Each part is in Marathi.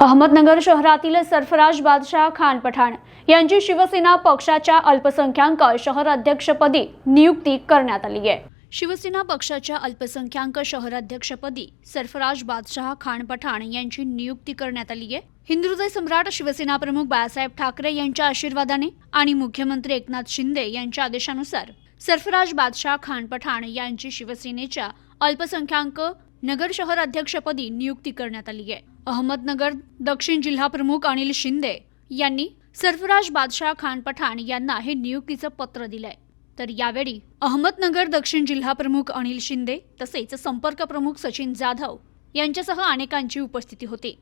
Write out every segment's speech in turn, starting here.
अहमदनगर शहरातील सरफराज बादशाह खान पठाण यांची शिवसेना पक्षाच्या अल्पसंख्याक शहर अध्यक्षपदी नियुक्ती करण्यात आली आहे. शिवसेना पक्षाच्या अल्पसंख्याक शहराध्यक्षपदी सरफराज बादशाह खान पठाण यांची नियुक्ती करण्यात आली आहे. हिंदुहृदय सम्राट शिवसेना प्रमुख बाळासाहेब ठाकरे यांच्या आशीर्वादाने आणि मुख्यमंत्री एकनाथ शिंदे यांच्या आदेशानुसार सरफराज बादशाह खान पठाण यांची शिवसेनेच्या अल्पसंख्याक नगर शहर अध्यक्षपदी नियुक्ती करण्यात आली आहे. अहमदनगर दक्षिण जिल्हा प्रमुख अनिल शिंदे यांनी सरफराज बादशाह खान पठाण यांना हे नियुक्तीचं पत्र दिलंय. तर यावेळी अहमदनगर दक्षिण जिल्हा प्रमुख अनिल शिंदे तसेच संपर्क प्रमुख सचिन जाधव यांच्यासह अनेकांची उपस्थिती होती.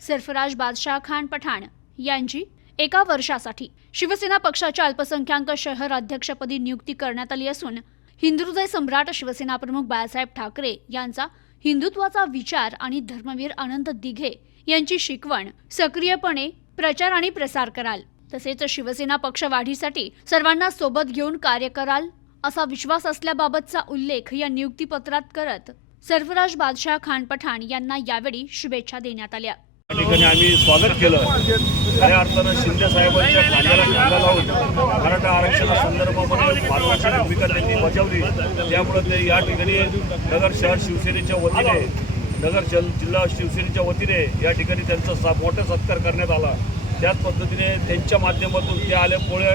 सरफराज बादशाह खान पठाण यांची एका वर्षासाठी शिवसेना पक्षाच्या अल्पसंख्याक शहर अध्यक्षपदी नियुक्ती करण्यात आली असून हिंदुहृदय सम्राट शिवसेना प्रमुख बाळासाहेब ठाकरे यांचा हिंदुत्वाचा विचार आणि धर्मवीर अनंत दिघे यांची शिकवण सक्रियपणे प्रचार आणि प्रसार कराल. तसेच शिवसेना पक्ष वाढीसाठी सर्वांना सोबत घेऊन कार्य कराल असा विश्वास असल्याबाबतचा उल्लेख या नियुक्तीपत्रात करत सर्वराज बादशाह खान पठाण यांना यावेळी शुभेच्छा देण्यात आल्या. ठिकाणी आम्ही स्वागत केलं. खऱ्या अर्थानं शिंदे साहेबांच्या खांद्याला आरक्षणा लावून भूमिका त्यांनी बजावली. त्यामुळे ते या ठिकाणी नगर शहर शिवसेनेच्या वतीने नगर शहर जिल्हा शिवसेनेच्या वतीने या ठिकाणी त्यांचा सा मोठा सत्कार करण्यात आला. त्याच पद्धतीने त्यांच्या माध्यमातून ते आल्यामुळे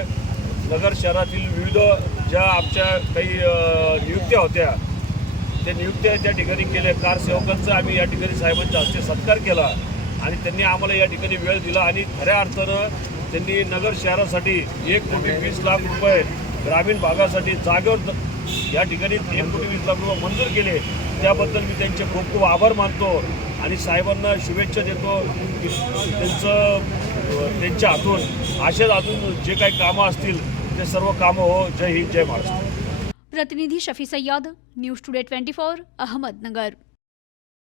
नगर शहरातील विविध ज्या आमच्या काही नियुक्त्या होत्या त्या नियुक्त्या त्या ठिकाणी केल्या. कारसेवकांचा आम्ही या ठिकाणी साहेबांच्या हस्ते सत्कार केला आणि त्यांनी आम्हाला या ठिकाणी वेळ दिला आणि खऱ्या अर्थानं त्यांनी नगर शहरासाठी एक कोटी वीस लाख रुपये ग्रामीण भागासाठी जागेवर या ठिकाणी एक कोटी वीस लाख रुपये मंजूर केले. त्याबद्दल मी त्यांचे खूप खूप आभार मानतो आणि साहेबांना शुभेच्छा देतो की त्यांचं त्यांच्या हातून असेच अजून जे काही कामं असतील ते सर्व कामं हो. जय हिंद जय महाराष्ट्र. प्रतिनिधी Shafi Sayyad news today twenty four Ahmednagar.